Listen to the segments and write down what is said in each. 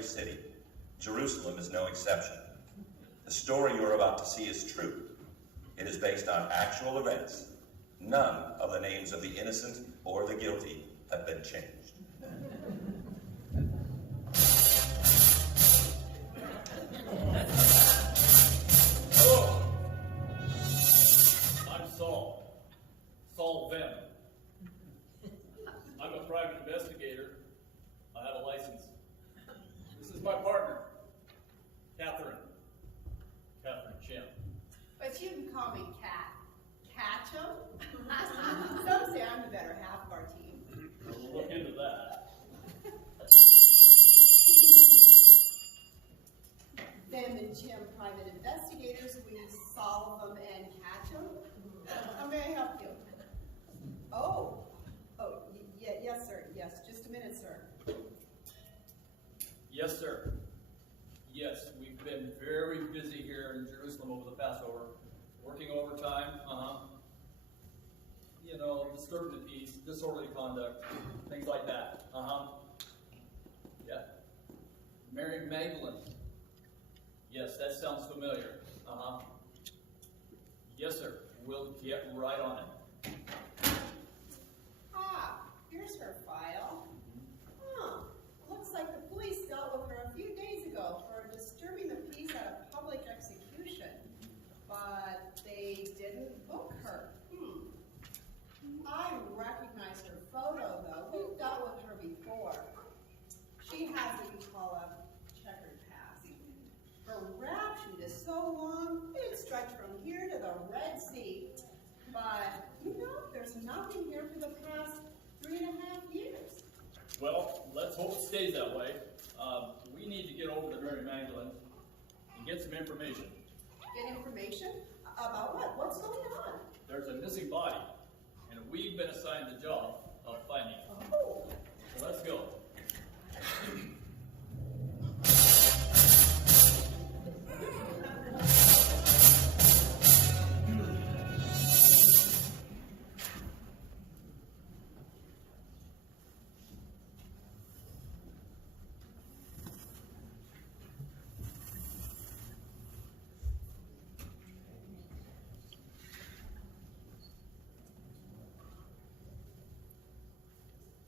every city. Jerusalem is no exception. The story you're about to see is true. It is based on actual events. None of the names of the innocent or the guilty have been changed. Hello. I'm Saul Venn. I'm a private investigator. I have a license. This is my partner, Catherine Chim. But you can call me Cat. Catch'em? Some say I'm the better half of our team. We'll look into that. Them and Jim, private investigators, we solve them and catch them. How may I help you? Yes, sir. Yes, just a minute, sir. Yes, sir. Yes, we've been very busy here in Jerusalem over the Passover, working overtime. You know, disturbing the peace, disorderly conduct, things like that. Yeah. Mary Magdalene. Yes, that sounds familiar. Yes, sir. We'll get right on it. Here's her file. Looks like the police dealt with her a few days ago for disturbing the peace at a public execution, but they didn't book her. I recognize her photo, though. We've dealt with her before. She has what you call a checkered past. Her rap sheet is so long, it stretched from here to the Red Sea. But, you know, there's nothing here for the past 3.5 years. Well, let's hope it stays that way. We need to get over to Mary Magdalene and get some information. Get information? About what? What's going on? There's a missing body, and we've been assigned the job of finding it. Oh. So let's go.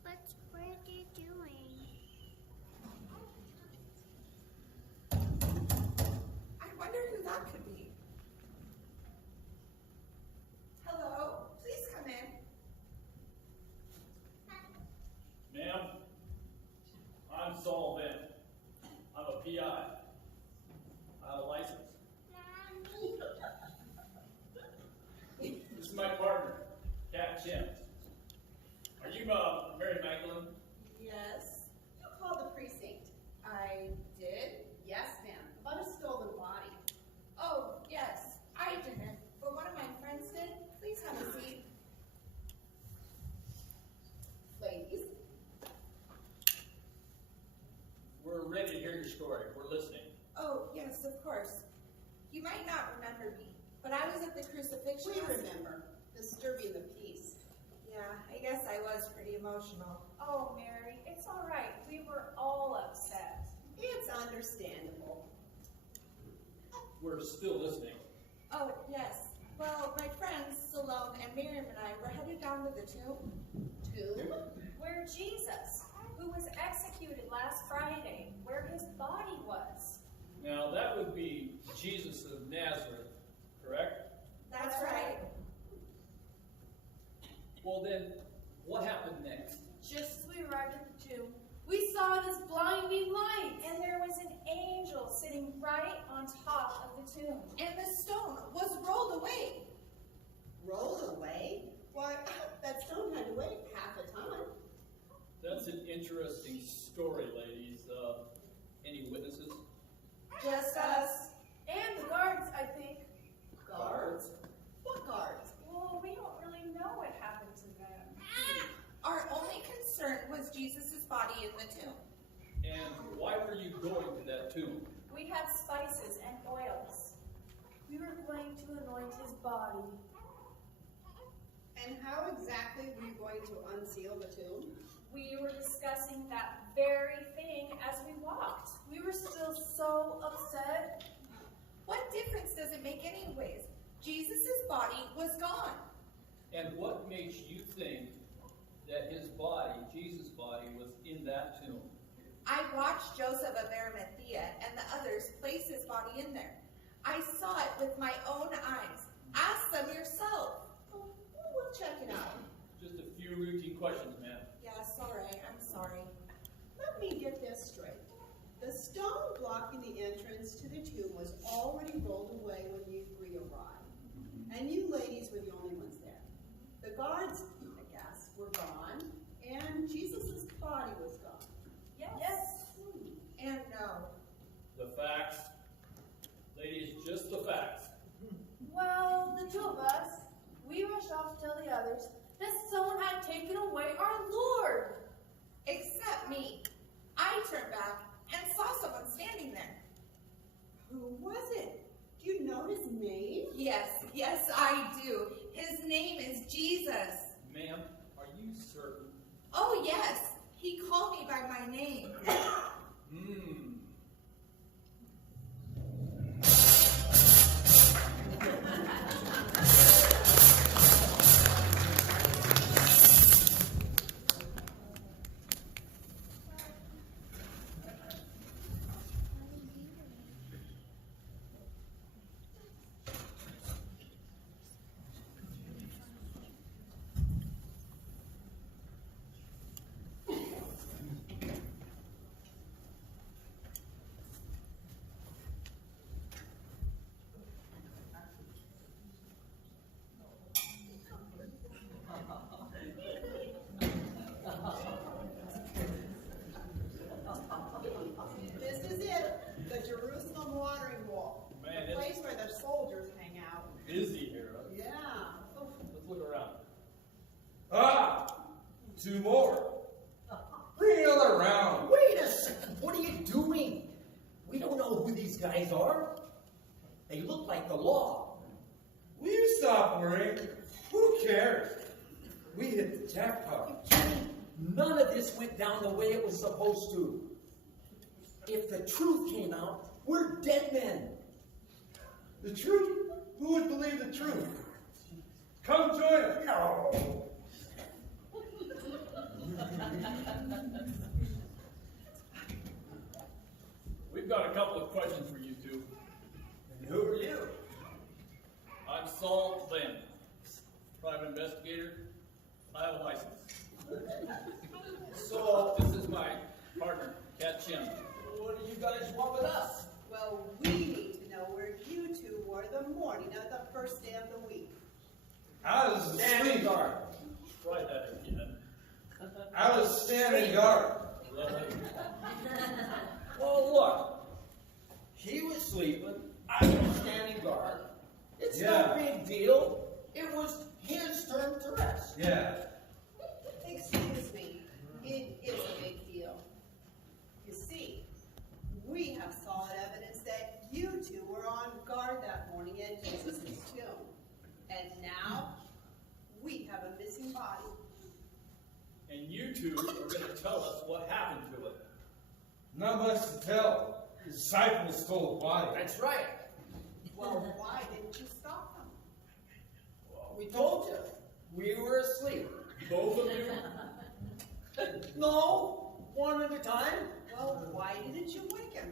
What's Brady doing? I wonder who that could be. Hello, please come in. Ma'am, I'm Saul Venn. I'm a PI. I have a license. This is my partner, Cat Chim. Are you Mary Magdalene? Yes. You called the precinct. I did? Yes, ma'am. About a stolen body. Oh, yes, I didn't, but one of my friends did. Please have a seat. Ladies. We're ready to hear your story. We're listening. Oh, yes, of course. You might not remember me, but I was at the crucifixion. We remember. Disturbing the peace. Yeah, I guess I was pretty emotional. Oh, Mary, it's all right. We were all upset. It's understandable. We're still listening. Oh, yes. Well, my friends, Salome and Miriam and I were headed down to the tomb. Tomb? Where Jesus, who was executed last Friday, where his body was. Now, that would be Jesus of Nazareth, correct? That's right. Well then, what happened next? Just as we arrived at the tomb, we saw this blinding light, and there was an angel sitting right on top of the tomb. And the stone was rolled away. Rolled away? Why, that stone had to weigh half a ton. That's an interesting story, ladies. Any witnesses? Just us. And the guards, I think. Guards? What guards? Well, we don't really know what happened to them. Our only concern was Jesus' body in the tomb. And why were you going to that tomb? We had spices and oils. We were going to anoint his body. And how exactly were you going to unseal the tomb? We were discussing that very thing as we walked. We were still so upset. What difference does it make anyways? Jesus' body was gone. And what makes you think that his body, Jesus' body, was in that tomb? I watched Joseph of Arimathea and the others place his body in there. I saw it with my own eyes. Ask them yourself. Oh, we'll check it out. Just a few routine questions, ma'am. Yes, all right, I'm sorry. Let me get this straight. The stone blocking the entrance to the tomb was already rolled away when you three arrived. And you ladies were the only ones there. The guards, I guess, were gone, and Jesus' body was gone. Yes. And no. The facts. Ladies, just the facts. Well, the two of us, we rushed off to tell the others that someone had taken away our Lord. Except me. I turned back and saw someone standing there. Who was it? Do you know his name? Yes, I do. His name is Jesus. Ma'am, are you certain? Oh, yes. He called me by my name. This is it, the Jerusalem watering wall. Man, The it's place where the soldiers hang out. busy here. Yeah. Let's look around. Ah! 2 more. Bring another round. Wait a second, what are you doing? We don't know who these guys are. They look like the law. Will you stop worrying? Who cares? We hit the jackpot. None of this went down the way it was supposed to. If the truth came out, we're dead men. The truth? Who would believe the truth? Come join us. No. We've got a couple of questions for you two. And who are you? I'm Saul Lynn, private investigator. I have a license. So, This is my partner, Kat Chin. what do you guys want with us? Well, we need to know where you two were the morning of the first day of the week. I was Standing asleep. guard. Try that again. I was standing guard. Right. Well, look. He was sleeping. I was standing guard. It's Yeah. no big deal. It was his turn to rest. Yeah. Excuse me, it is a big deal. You see, we have solid evidence that you two were on guard that morning at Jesus' tomb. And now, we have a missing body. And you two are going to tell us what happened to it. Not much to tell. The disciples stole the body. That's right. Well, why didn't you stop them? Well, we told you. We were asleep. Both of you? No, one at a time. Well, why didn't you wake him?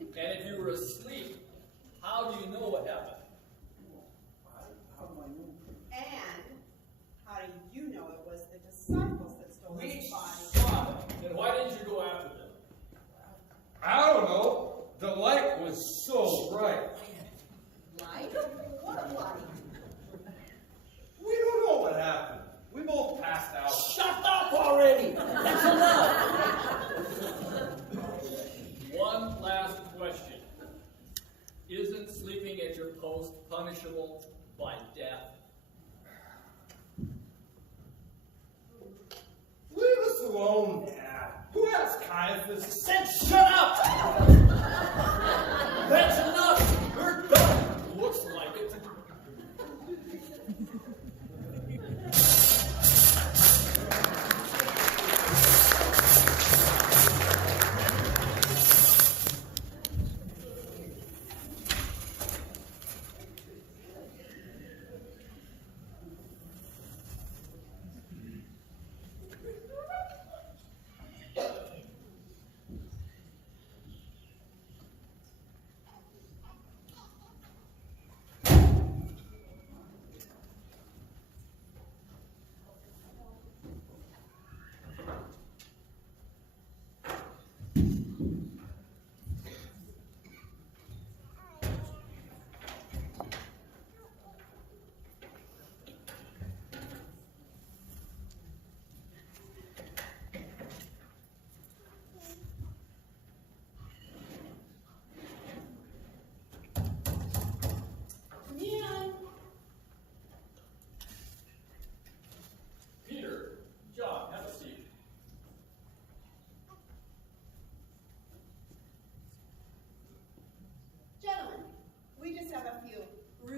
And if you were asleep, how do you know what happened? How do I know? And how do you know it was the disciples that stole We his body? saw them. Then why didn't you go after them? I don't know. The light was so bright. Light? What light? We don't know what happened. We both passed out. Shut up already! That's enough! One last question. Isn't sleeping at your post punishable by death? Leave us alone. Yeah. Who asked Caiaphas? Said shut up! That's enough! We're done! Looks like it.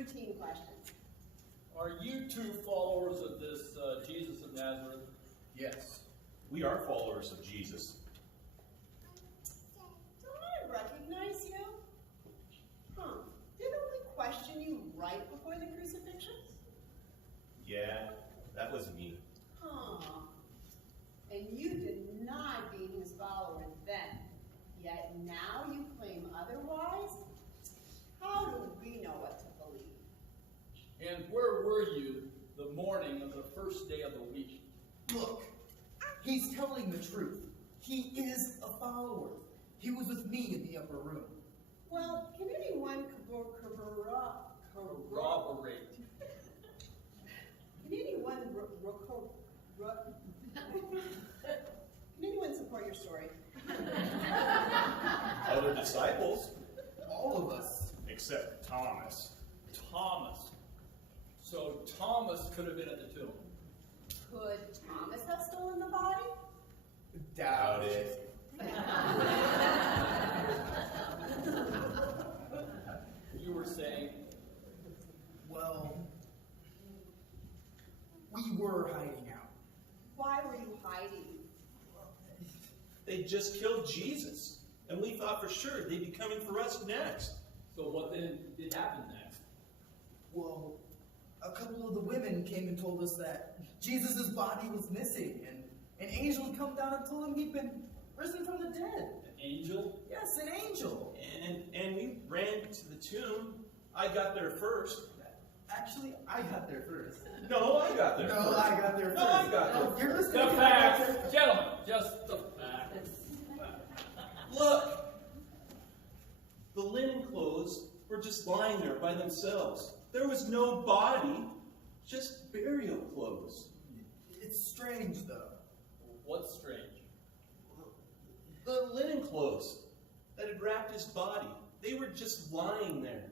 routine questions. Are you two followers of this Jesus of Nazareth? Yes, we are followers of Jesus. Do I recognize you? Huh. Didn't we question you right before the crucifixion? Yeah, that was me. Huh. And you denied being his follower then, yet now you claim otherwise? How do we know what to believe? And where were you the morning of the first day of the week? Look, he's telling the truth. He is a follower. He was with me in the upper room. Well, can anyone Corroborate. Can anyone can anyone support your story? Other disciples, All of us. except Thomas. Thomas. So Thomas could have been at the tomb. Could Thomas have stolen the body? Doubt it. You were saying, Well, we were hiding out. Why were you hiding? They just killed Jesus, and we thought for sure they'd be coming for us next. so what then did happen next? Well, a couple of the women came and told us that Jesus' body was missing, and an angel had come down and told him he'd been risen from the dead. An angel? Yes, an angel. And we ran to the tomb. I got there first. Actually, I got there first. No, I got there No, first. I got there first. No, I got there Oh, you're first. mistaken. The I got facts. there- Gentlemen, just the facts. Look! The linen clothes were just lying there by themselves. There was no body, just burial clothes. It's strange, though. What's strange? The linen clothes that had wrapped his body, they were just lying there.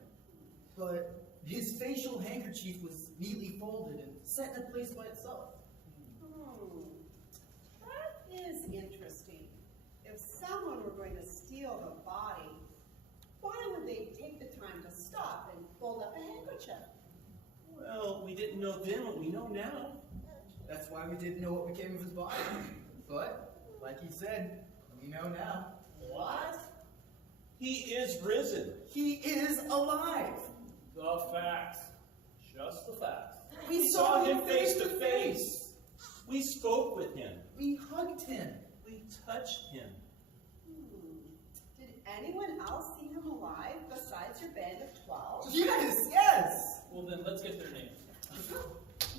But his facial handkerchief was neatly folded and set in a place by itself. That is interesting. If someone were going to steal the body, why would they take the time to stop and fold up a handkerchief? Well, we didn't know then what we know now. That's why we didn't know what became of his body. But, like he said, we know now. What? He is risen. He is alive. The facts. Just the facts. We saw him face to face. We spoke with him. We hugged him. We touched him. Did anyone else see him alive besides your band of 12? Yes, yes. Well then, let's get their names.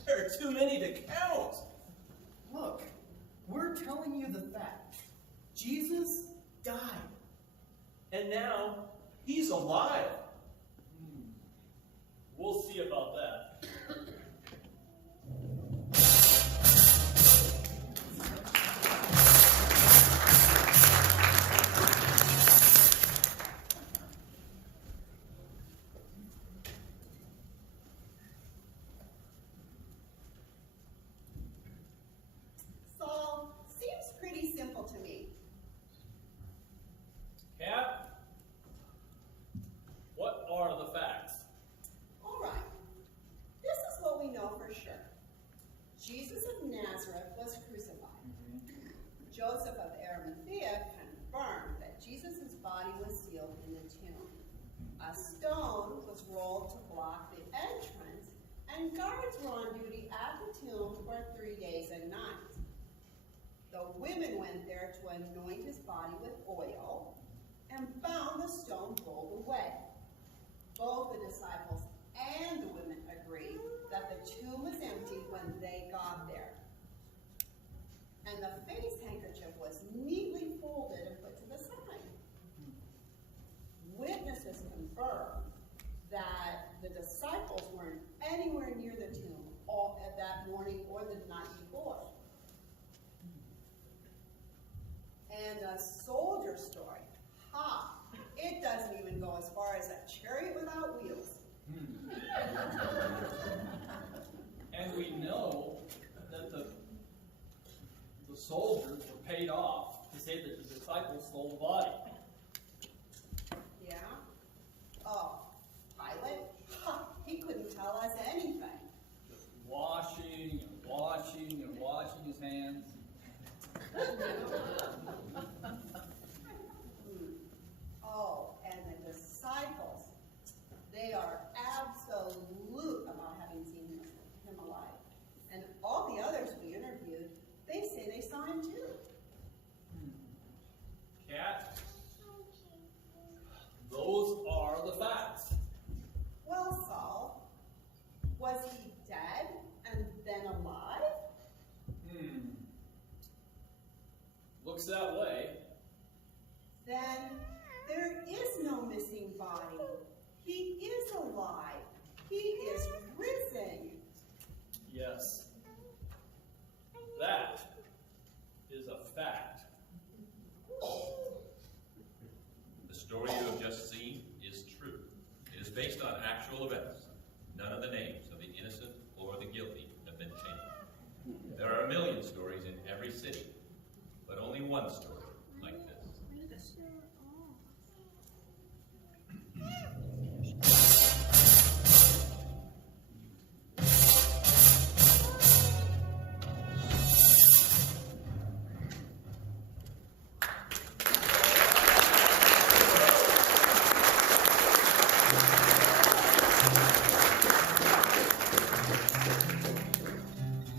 There are too many to count. Look, we're telling you the facts. Jesus died. And now, he's alive. We'll see about that. Saul, seems pretty simple to me. Cap, what are the facts? All right, this is what we know for sure. Jesus of Nazareth was crucified. Joseph of Arimathea confirmed that Jesus' body was sealed in the tomb. A stone was rolled to block the entrance, and guards were on duty at the tomb for 3 days and nights. The women went there to anoint his body with oil and found the stone rolled away. Both the disciples and the women agreed that the tomb was empty when they got there. And the face handkerchief was neatly folded and put to the side. Witnesses confirmed that the disciples weren't anywhere near the tomb all at that morning or the night before. And the soldier story, it doesn't even go as far as a chariot without wheels. And we know that the soldiers were paid off to say that the disciples stole the body. Yeah? Oh, Pilate? He couldn't Oh, and the disciples, they are absolute about having seen him alive. And all the others we interviewed, they say they saw him too. Cat, those are the facts. Well, Saul, was he dead and then alive? Looks that way. Then there is no missing body. He is alive. He is risen. Yes. That is a fact. The story you have just seen is true. It is based on actual events. None of the names of the innocent or the guilty have been changed. There are a million stories in every city, but only one story like this.